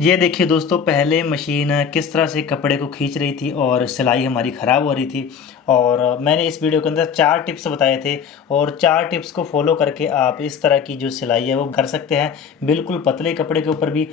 ये देखिए दोस्तों, पहले मशीन किस तरह से कपड़े को खींच रही थी और सिलाई हमारी ख़राब हो रही थी। और मैंने इस वीडियो के अंदर 4 टिप्स बताए थे और 4 टिप्स को फॉलो करके आप इस तरह की जो सिलाई है वो कर सकते हैं, बिल्कुल पतले कपड़े के ऊपर भी।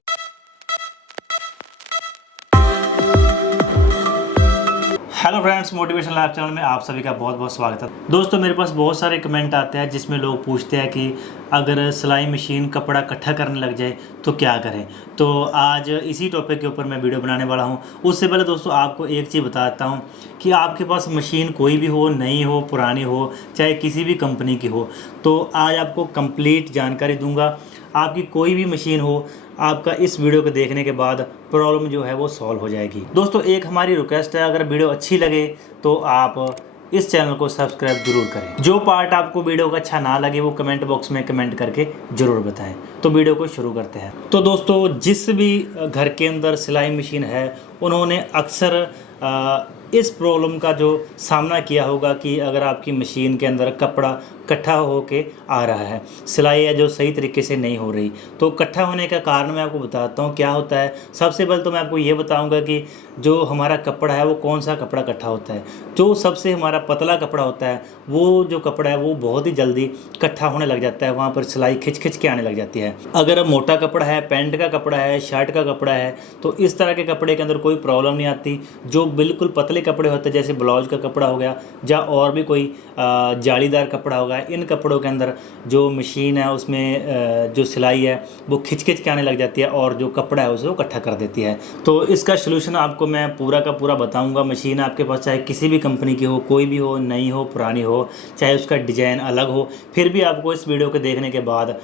Hello friends, motivation life channel में आप सभी का बहुत बहुत स्वागत है। दोस्तों, मेरे पास बहुत सारे कमेंट आते हैं जिसमें लोग पूछते हैं कि अगर सिलाई मशीन कपड़ा इकट्ठा करने लग जाए तो क्या करें। तो आज इसी टॉपिक के ऊपर मैं वीडियो बनाने वाला हूं। उससे पहले दोस्तों आपको एक चीज़ बताता हूं कि आपके पास मशीन कोई भी हो, नई हो, पुरानी हो, चाहे किसी भी कंपनी की हो, तो आज आपको कंप्लीट जानकारी दूंगा। आपकी कोई भी मशीन हो, आपका इस वीडियो को देखने के बाद प्रॉब्लम जो है वो सॉल्व हो जाएगी। दोस्तों, एक हमारी रिक्वेस्ट है, अगर वीडियो अच्छी लगे तो आप इस चैनल को सब्सक्राइब जरूर करें। जो पार्ट आपको वीडियो का अच्छा ना लगे वो कमेंट बॉक्स में कमेंट करके जरूर बताएं। तो वीडियो को शुरू करते हैं। तो दोस्तों, जिस भी घर के अंदर सिलाई मशीन है उन्होंने अक्सर इस प्रॉब्लम का जो सामना किया होगा कि अगर आपकी मशीन के अंदर कपड़ा इकट्ठा होके आ रहा है, सिलाई है जो सही तरीके से नहीं हो रही, तो इकट्ठा होने का कारण मैं आपको बताता हूँ क्या होता है। सबसे पहले तो मैं आपको ये बताऊँगा कि जो हमारा कपड़ा है वो कौन सा कपड़ा इकट्ठा होता है। जो सबसे हमारा पतला कपड़ा होता है, वो जो कपड़ा है वो बहुत ही जल्दी इकट्ठा होने लग जाता है, वहाँ पर सिलाई खिंच खिंच के आने लग जाती है। अगर मोटा कपड़ा है, पैंट का कपड़ा है, शर्ट का कपड़ा है, तो इस तरह के कपड़े के अंदर कोई प्रॉब्लम नहीं आती। जो बिल्कुल पतले कपड़े होते हैं जैसे ब्लाउज का कपड़ा हो गया या और भी कोई जालीदार कपड़ा होगा, इन कपड़ों के अंदर जो मशीन है उसमें जो सिलाई है वो खिंच खिंच के आने लग जाती है और जो कपड़ा है उसे वो इकट्ठा कर देती है। तो इसका सलूशन आपको मैं पूरा का पूरा बताऊंगा। मशीन आपके पास चाहे किसी भी कंपनी की हो, कोई भी हो, नई हो, पुरानी हो, चाहे उसका डिज़ाइन अलग हो, फिर भी आपको इस वीडियो को देखने के बाद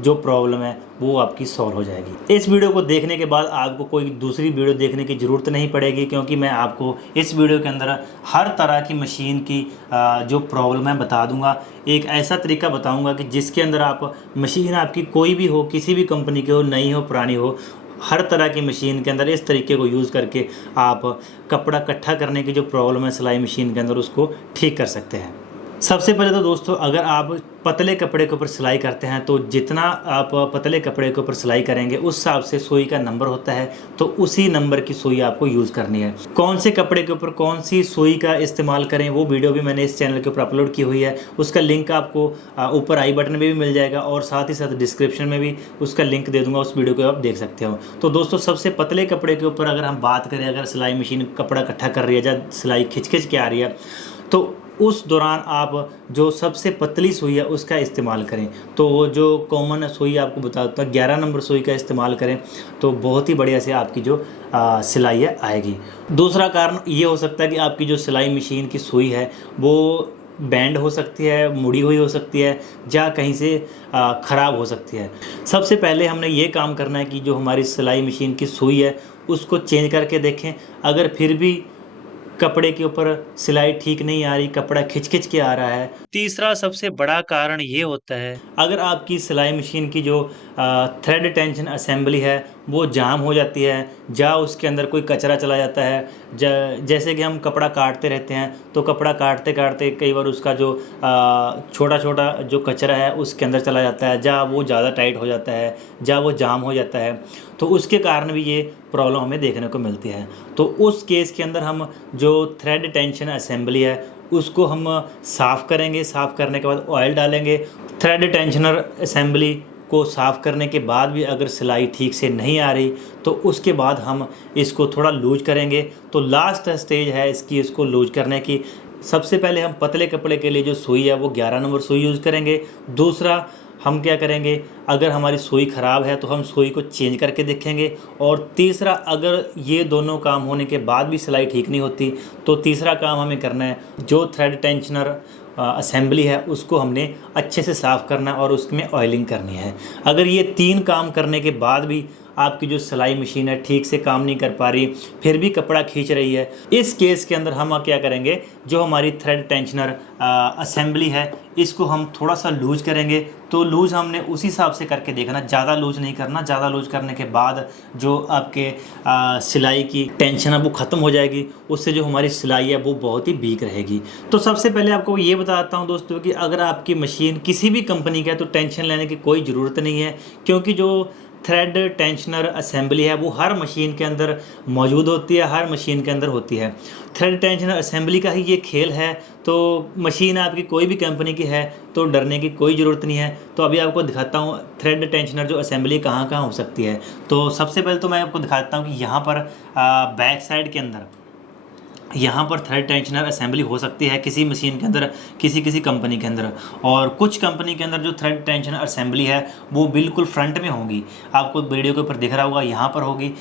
जो प्रॉब्लम है वो आपकी सॉल्व हो जाएगी। इस वीडियो को देखने के बाद आपको कोई दूसरी वीडियो देखने की ज़रूरत नहीं पड़ेगी, क्योंकि मैं आपको इस वीडियो के अंदर हर तरह की मशीन की जो प्रॉब्लम है बता दूंगा। एक ऐसा तरीका बताऊंगा कि जिसके अंदर आप मशीन आपकी कोई भी हो, किसी भी कंपनी की हो, नई हो, पुरानी हो, हर तरह की मशीन के अंदर इस तरीके को यूज़ करके आप कपड़ा इकट्ठा करने की जो प्रॉब्लम है सिलाई मशीन के अंदर उसको ठीक कर सकते हैं। सबसे पहले तो दोस्तों, अगर आप पतले कपड़े के ऊपर सिलाई करते हैं तो जितना आप पतले कपड़े के ऊपर सिलाई करेंगे उस हिसाब से सुई का नंबर होता है, तो उसी नंबर की सुई आपको यूज़ करनी है। कौन से कपड़े के ऊपर कौन सी सुई का इस्तेमाल करें वो वीडियो भी मैंने इस चैनल के ऊपर अपलोड की हुई है। उसका लिंक आपको ऊपर आई बटन में भी मिल जाएगा और साथ ही साथ डिस्क्रिप्शन में भी उसका लिंक दे दूँगा, उस वीडियो को आप देख सकते हो। तो दोस्तों, सबसे पतले कपड़े के ऊपर अगर हम बात करें, अगर सिलाई मशीन कपड़ा इकट्ठा कर रही है या सिलाई खिंच खिंच के आ रही है, तो उस दौरान आप जो सबसे पतली सुई है उसका इस्तेमाल करें। तो वो जो कॉमन सुई आपको बताता हूँ, 11 नंबर सुई का इस्तेमाल करें तो बहुत ही बढ़िया से आपकी जो सिलाई है आएगी। दूसरा कारण ये हो सकता है कि आपकी जो सिलाई मशीन की सुई है वो बैंड हो सकती है, मुड़ी हुई हो सकती है, या कहीं से ख़राब हो सकती है। सबसे पहले हमने ये काम करना है कि जो हमारी सिलाई मशीन की सुई है उसको चेंज करके देखें। अगर फिर भी कपड़े के ऊपर सिलाई ठीक नहीं आ रही, कपड़ा खिंच खिंच के आ रहा है, तीसरा सबसे बड़ा कारण ये होता है अगर आपकी सिलाई मशीन की जो थ्रेड टेंशन असेंबली है वो जाम हो जाती है, या उसके अंदर कोई कचरा चला जाता है। जैसे कि हम कपड़ा काटते रहते हैं तो कपड़ा काटते काटते कई बार उसका जो छोटा छोटा जो कचरा है उसके अंदर चला जाता है, या वो ज़्यादा टाइट हो जाता है, या वो जाम हो जाता है, तो उसके कारण भी ये प्रॉब्लम हमें देखने को मिलती है। तो उस केस के अंदर हम जो थ्रेड टेंशन असेंबली है उसको हम साफ़ करेंगे। साफ़ करने के बाद ऑयल डालेंगे। थ्रेड टेंशनर असेंबली को साफ़ करने के बाद भी अगर सिलाई ठीक से नहीं आ रही तो उसके बाद हम इसको थोड़ा लूज करेंगे। तो लास्ट स्टेज है इसको लूज करने की। सबसे पहले हम पतले कपड़े के लिए जो सुई है वो 11 नंबर सुई यूज़ करेंगे। दूसरा हम क्या करेंगे, अगर हमारी सुई ख़राब है तो हम सुई को चेंज करके देखेंगे। और तीसरा, अगर ये दोनों काम होने के बाद भी सिलाई ठीक नहीं होती तो तीसरा काम हमें करना है, जो थ्रेड टेंशनर असेंबली है उसको हमने अच्छे से साफ़ करना है और उसमें ऑयलिंग करनी है। अगर ये 3 काम करने के बाद भी आपकी जो सिलाई मशीन है ठीक से काम नहीं कर पा रही, फिर भी कपड़ा खींच रही है, इस केस के अंदर हम क्या करेंगे, जो हमारी थ्रेड टेंशनर असेंबली है इसको हम थोड़ा सा लूज करेंगे। तो लूज हमने उसी हिसाब से करके देखना, ज़्यादा लूज नहीं करना। ज़्यादा लूज करने के बाद जो आपके सिलाई की टेंशन है वो ख़त्म हो जाएगी, उससे जो हमारी सिलाई है वो बहुत ही वीक रहेगी। तो सबसे पहले आपको ये बताता हूँ दोस्तों कि अगर आपकी मशीन किसी भी कंपनी का है तो टेंशन लेने की कोई ज़रूरत नहीं है, क्योंकि जो थ्रेड टेंशनर असेंबली है वो हर मशीन के अंदर मौजूद होती है, हर मशीन के अंदर होती है। थ्रेड टेंशनर असेंबली का ही ये खेल है। तो मशीन आपकी कोई भी कंपनी की है तो डरने की कोई ज़रूरत नहीं है। तो अभी आपको दिखाता हूँ थ्रेड टेंशनर जो असेंबली कहाँ कहाँ हो सकती है। तो सबसे पहले तो मैं आपको दिखाता हूँ कि यहाँ पर बैक साइड के अंदर यहाँ पर थ्रेड टेंशनर असेंबली हो सकती है किसी मशीन के अंदर, किसी कंपनी के अंदर। और कुछ कंपनी के अंदर जो थ्रेड टेंशनर असेंबली है वो बिल्कुल फ्रंट में होगी। आपको वीडियो के ऊपर दिख रहा होगा, यहाँ पर होगी।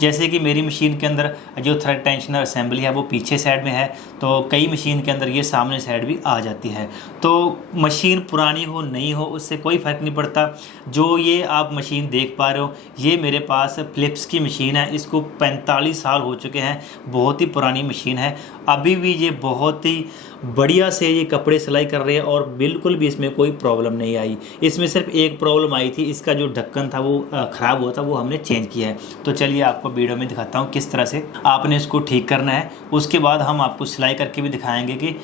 जैसे कि मेरी मशीन के अंदर जो थ्रेड टेंशनर असेंबली है वो पीछे साइड में है, तो कई मशीन के अंदर ये सामने साइड भी आ जाती है। तो मशीन पुरानी हो नई हो उससे कोई फ़र्क नहीं पड़ता। जो ये आप मशीन देख पा रहे हो ये मेरे पास फ़िलिप्स की मशीन है, इसको 45 साल हो चुके हैं, बहुत ही पुरानी मशीन है। अभी भी ये बहुत ही बढ़िया से ये कपड़े सिलाई कर रही है और बिल्कुल भी इसमें कोई प्रॉब्लम नहीं आई। इसमें सिर्फ एक प्रॉब्लम आई थी, इसका जो ढक्कन था वो ख़राब हुआ था, वो हमने चेंज किया है। तो चलिए आपको वीडियो में दिखाता हूँ किस तरह से आपने इसको ठीक करना है। उसके बाद हम आपको सिलाई करके भी दिखाएंगे कि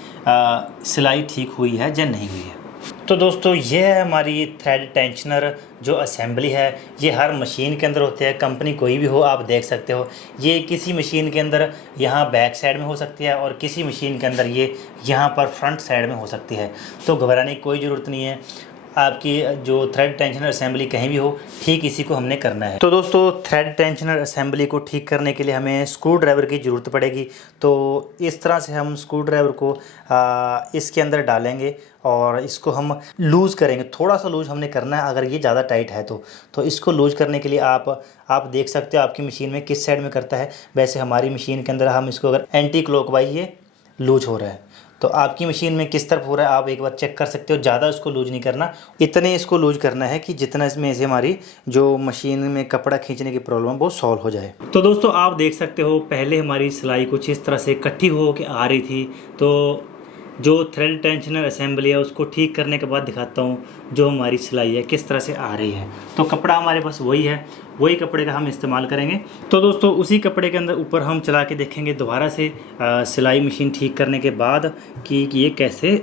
सिलाई ठीक हुई है या नहीं हुई है। तो दोस्तों ये है हमारी थ्रेड टेंशनर जो असेंबली है। ये हर मशीन के अंदर होते हैं, कंपनी कोई भी हो आप देख सकते हो। ये किसी मशीन के अंदर यहाँ बैक साइड में हो सकती है और किसी मशीन के अंदर ये यहाँ पर फ्रंट साइड में हो सकती है। तो घबराने की कोई ज़रूरत नहीं है। आपकी जो थ्रेड टेंशनर असेंबली कहीं भी हो, ठीक इसी को हमने करना है। तो दोस्तों थ्रेड टेंशनर असेंबली को ठीक करने के लिए हमें स्क्रू ड्राइवर की ज़रूरत पड़ेगी। तो इस तरह से हम स्क्रू ड्राइवर को इसके अंदर डालेंगे और इसको हम लूज़ करेंगे। थोड़ा सा लूज़ हमने करना है, अगर ये ज़्यादा टाइट है तो इसको लूज़ करने के लिए आप देख सकते हो आपकी मशीन में किस साइड में करता है। वैसे हमारी मशीन के अंदर हम इसको अगर एंटी क्लॉकवाइज ये लूज़ हो रहा है, तो आपकी मशीन में किस तरफ हो रहा है आप एक बार चेक कर सकते हो। ज़्यादा इसको लूज नहीं करना, इतने इसको लूज करना है कि जितना इसमें से हमारी जो मशीन में कपड़ा खींचने की प्रॉब्लम वो सॉल्व हो जाए। तो दोस्तों आप देख सकते हो पहले हमारी सिलाई कुछ इस तरह से इकट्ठी हो के आ रही थी। तो जो थ्रेड टेंशनर असेंबली है उसको ठीक करने के बाद दिखाता हूँ जो हमारी सिलाई है किस तरह से आ रही है। तो कपड़ा हमारे पास वही है, वही कपड़े का हम इस्तेमाल करेंगे। तो दोस्तों उसी कपड़े के अंदर ऊपर हम चला के देखेंगे दोबारा से सिलाई मशीन ठीक करने के बाद कि ये कैसे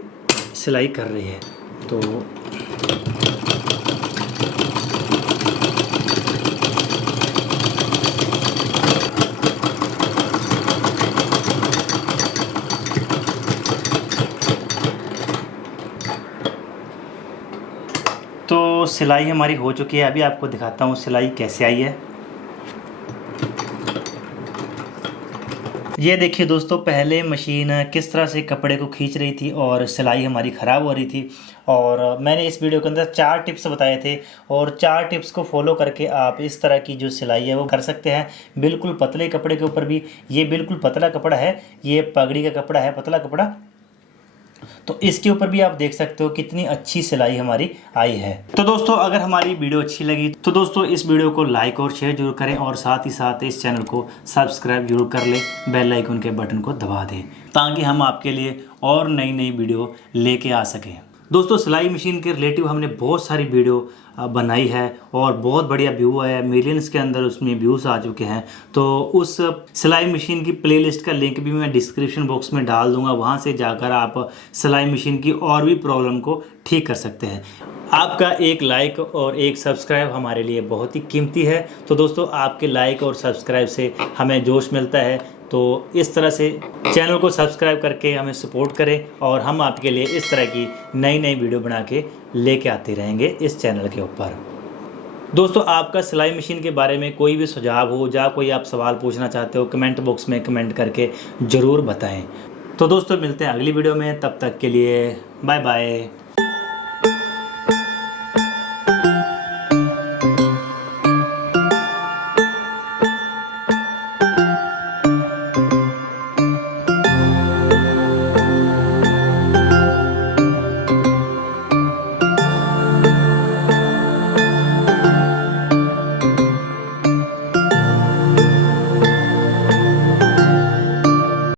सिलाई कर रही है। तो सिलाई हमारी हो चुकी है। अभी आपको दिखाता हूँ सिलाई कैसे आई है। ये देखिए दोस्तों पहले मशीन किस तरह से कपड़े को खींच रही थी और सिलाई हमारी ख़राब हो रही थी। और मैंने इस वीडियो के अंदर 4 टिप्स बताए थे और 4 टिप्स को फॉलो करके आप इस तरह की जो सिलाई है वो कर सकते हैं। बिल्कुल पतले कपड़े के ऊपर भी, ये बिल्कुल पतला कपड़ा है, ये पगड़ी का कपड़ा है, पतला कपड़ा, तो इसके ऊपर भी आप देख सकते हो कितनी अच्छी सिलाई हमारी आई है। तो दोस्तों अगर हमारी वीडियो अच्छी लगी तो दोस्तों इस वीडियो को लाइक और शेयर जरूर करें और साथ ही साथ इस चैनल को सब्सक्राइब जरूर कर लें, बेल आइकन के बटन को दबा दें ताकि हम आपके लिए और नई वीडियो लेके आ सकें। दोस्तों सिलाई मशीन के रिलेटिव हमने बहुत सारी वीडियो बनाई है और बहुत बढ़िया व्यू आया है, मिलियंस के अंदर उसमें व्यूज़ आ चुके हैं। तो उस सिलाई मशीन की प्लेलिस्ट का लिंक भी मैं डिस्क्रिप्शन बॉक्स में डाल दूंगा, वहां से जाकर आप सिलाई मशीन की और भी प्रॉब्लम को ठीक कर सकते हैं। आपका एक लाइक और एक सब्सक्राइब हमारे लिए बहुत ही कीमती है। तो दोस्तों आपके लाइक और सब्सक्राइब से हमें जोश मिलता है। तो इस तरह से चैनल को सब्सक्राइब करके हमें सपोर्ट करें और हम आपके लिए इस तरह की नई वीडियो बना के लेके आते रहेंगे इस चैनल के ऊपर। दोस्तों आपका सिलाई मशीन के बारे में कोई भी सुझाव हो या कोई आप सवाल पूछना चाहते हो कमेंट बॉक्स में कमेंट करके ज़रूर बताएं। तो दोस्तों मिलते हैं अगली वीडियो में, तब तक के लिए बाय बाय।